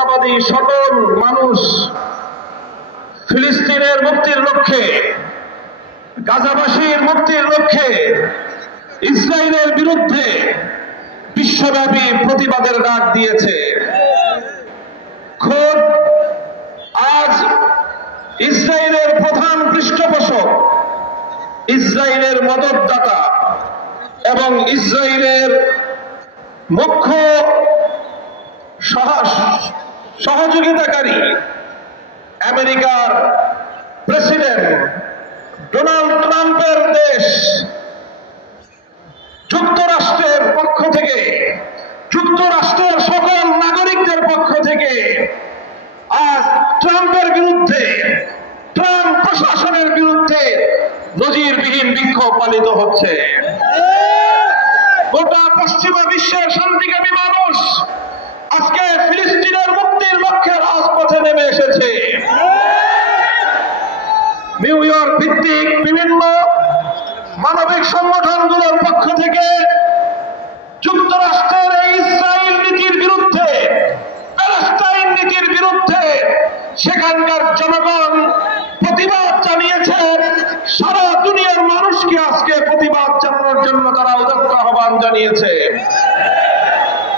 মানবতাবাদী সকল মানুষ ফিলিস্তিনের মুক্তির লক্ষ্যে, গাজাবাসীর মুক্তির লক্ষ্যে ইসরায়েলের বিরুদ্ধে বিশ্বব্যাপী প্রতিবাদের ডাক দিয়েছে। খোদ আজ ইসরায়েলের প্রধান পৃষ্ঠপোষক, ইসরায়েলের মদতদাতা এবং ইসরায়েলের মুখ্য সহযোগিতাকারী আমেরিকার প্রেসিডেন্ট ডোনাল্ড ট্রাম্পের দেশ যুক্তরাষ্ট্রের পক্ষ থেকে, যুক্তরাষ্ট্রের সকল নাগরিকদের পক্ষ থেকে আজ ট্রাম্পের বিরুদ্ধে, ট্রাম্প প্রশাসনের বিরুদ্ধে নজিরবিহীন বিক্ষোভ পালিত হচ্ছে। গোটা পশ্চিমা বিশ্বের শান্তিকামী মানুষ আজকে ফিলিস্তিনের মুক্তির লক্ষ্যে রাজপথে নেমে এসেছে। নিউ ইয়র্ক ভিত্তিক বিভিন্ন মানবিক সংগঠনগুলোর পক্ষ থেকে যুক্তরাষ্ট্রের এই ইসরায়েল নীতির বিরুদ্ধে, প্যালেস্টাইন নীতির বিরুদ্ধে সেখানকার জনগণ প্রতিবাদ জানিয়েছেন। সারা দুনিয়ার মানুষকে আজকে প্রতিবাদ জানানোর জন্য তারা উদাত্ত আহ্বান জানিয়েছে।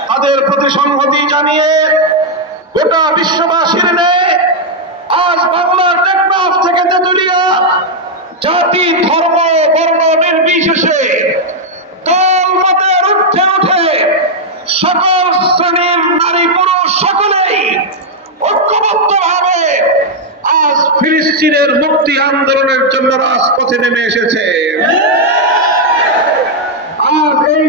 তাদের প্রতি সংহতি জানিয়ে গোটা বিশ্ববাসীর ন্যায় আজ বাংলার টেকনাফ থেকে তেতুলিয়া জাতি, ধর্ম, বর্ণ নির্বিশেষে দল মতের ঊর্ধ্বে উঠে সকল শ্রেণীর নারী পুরুষ সকলেই ঐক্যবদ্ধভাবে আজ ফিলিস্তিনের মুক্তি আন্দোলনের জন্য রাজপথে নেমে এসেছে। আজ এই